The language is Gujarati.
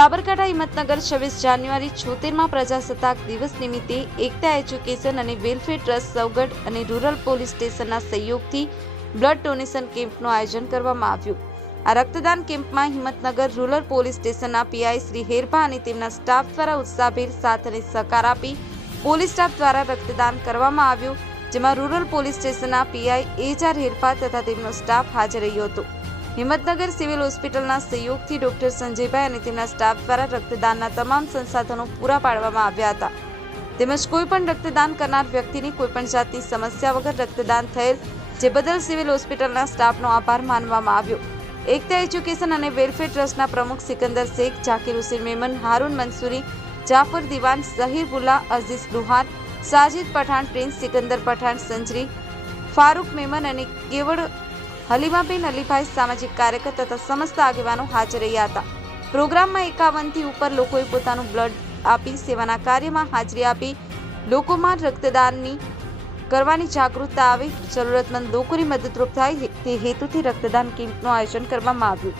સાબરકાંઠા હિંમતનગર 26 જાન્યુઆરી 76માં પ્રજાસત્તાક દિવસ નિમિત્તે એકતા એજ્યુકેશન અને વેલફેર ટ્રસ્ટ સૌગઢ અને રૂરલ પોલીસ સ્ટેશનના સહયોગથી બ્લડ ડોનેશન કેમ્પનું આયોજન કરવામાં આવ્યું। આ રક્તદાન કેમ્પમાં હિંમતનગર રૂરલ પોલીસ સ્ટેશનના પીઆઈ શ્રી હેરભા અને તેમના સ્ટાફ દ્વારા ઉત્સાહભેર સાથ અને સહકાર આપી પોલીસ સ્ટાફ દ્વારા રક્તદાન કરવામાં આવ્યું, જેમાં રૂરલ પોલીસ સ્ટેશનના પીઆઈ એજાર હેરભા તથા તેમનો સ્ટાફ હાજર રહ્યો હતો। હિંમતનગર સિવિલ હોસ્પિટલના સહયોગથી ડોક્ટર સંજયભાઈ અને તેમના સ્ટાફ દ્વારા રક્તદાનના તમામ સંસાધનો પૂરા પાડવામાં આવ્યા હતા, તેમજ કોઈપણ રક્તદાન કરનાર વ્યક્તિની કોઈપણ જાતની સમસ્યા વગર રક્તદાન થયેલ, જે બદલ સિવિલ હોસ્પિટલના સ્ટાફનો આભાર માનવામાં આવ્યો। એકતા એજ્યુકેશન અને વેલફેર ટ્રસ્ટના પ્રમુખ સિકંદર શેખ, જાકીર હુસેન મેમન, હારૂન મંસૂરી, જાફર દિવાન, ઝહીરબુલ્લા, અઝીઝ લુહાર, સાજિદ પઠાણ, પ્રિન્સ સિકંદર પઠાણ, સંજરી, ફારૂક મેમન અને કેવડ હલીમાબેન અલીભાઈ, સામાજિક કાર્યકર તથા સમસ્ત આગેવાનો હાજર રહ્યા હતા। પ્રોગ્રામમાં 51થી ઉપર લોકોએ પોતાનું બ્લડ આપી સેવાના કાર્યમાં હાજરી આપી લોકોમાં રક્તદાનની કરવાની જાગૃતતા આવે, જરૂરતમંદ લોકોની મદદરૂપ થાય તે હેતુથી રક્તદાન કેમ્પનું આયોજન કરવામાં આવ્યું।